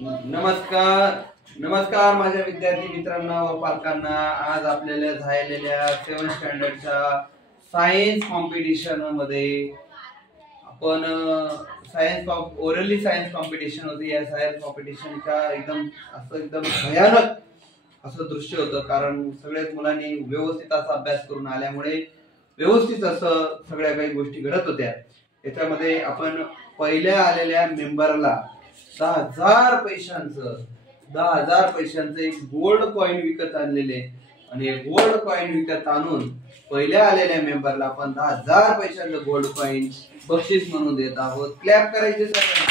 नमस्कार नमस्कार माझ्या विद्यार्थी मित्रांना व पालकांना। आज आपल्याला झालेल्या 7th स्टँडर्डच्या सायन्स कॉम्पिटिशन मध्ये आपण ओरली सायन्स कॉम्पिटिशन होती। या सायन्स कॉम्पिटिशनचा एकदम भयानक असं दृश्य होतं, कारण सगळ्याच मुलांनी व्यवस्थित असा अभ्यास करून आल्यामुळे व्यवस्थित असं सगळ्या काही गोष्टी घडत होत्या। याच्यामध्ये आपण पहिल्या आलेल्या मेंबरला 10,000 पैशांचं एक गोल्ड कॉइन विकत आणलेले आणि गोल्ड कॉइन विकत आणून पहिल्या आलेल्या मेंबरला आपण 10,000 पैशांचं गोल्ड कॉइन बक्षीस म्हणून देत आहोत। क्लॅप करायचे सगळ्यांनी।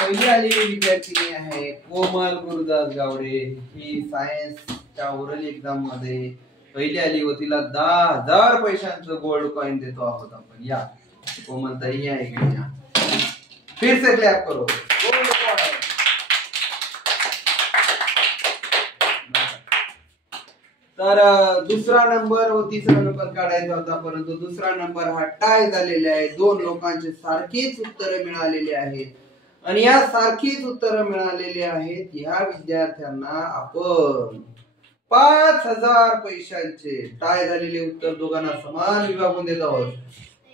पहिली आलेली विद्यार्थिनी आहे कोमल गुरुदास गावडे। ही सायन्सच्या ओरल एक्झाम मध्ये पहिली आली व तिला 10,000 पैशांचं गोल्ड कॉइन देतो आहोत आपण। या कोमल ताई या इकडे या, फिर से क्लैप करो। तर दुसरा नंबर व तिसरा नंबर काढायचा होता, परंतु दुसरा नंबर हा टाय झालेला आहे। दोन लोकांचे सारखीच उत्तरे मिळालेली आहेत आणि या सारखीच उत्तरे मिळालेली आहेत या विद्यार्थ्यांना आपण 5,000 पैशांचे टाय झालेले उत्तर दोघांना समान विभागून देत आहोत।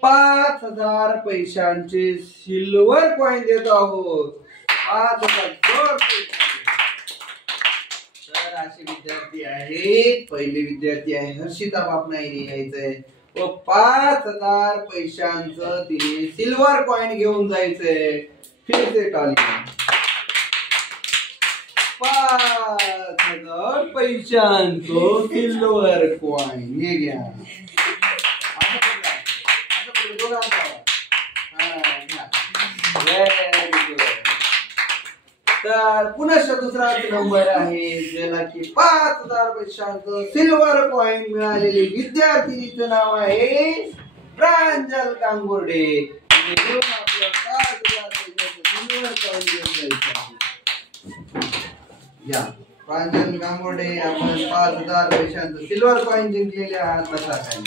5,000 पैशांचे सिल्वर कॉइन देत आहोत। 5,000 तर असे विद्यार्थी आहेत। पहिले विद्यार्थी आहे हर्षिता बापनाईने यायचंय व 5,000 पैशांचं तिने सिल्वर कॉइन घेऊन जायचंय। फिर से टाळी। 5,000 पैशांचं सिल्वर कॉइन हे घ्या। तर पुन्हा दुसरा नंबर आहे ज्याला की 5,000 पैशांचं सिल्वर कॉइन मिळालेले विद्यार्थिनीचं नाव आहे प्रांजल गांगुर्डे। आपलं 5,000 पैशांचं सिल्वर कॉइन घेऊन जायचं। या प्रांजल गांगुर्डे आपण 5,000 पैशांचं सिल्वर कॉइन जिंकलेले आहात। कसा काही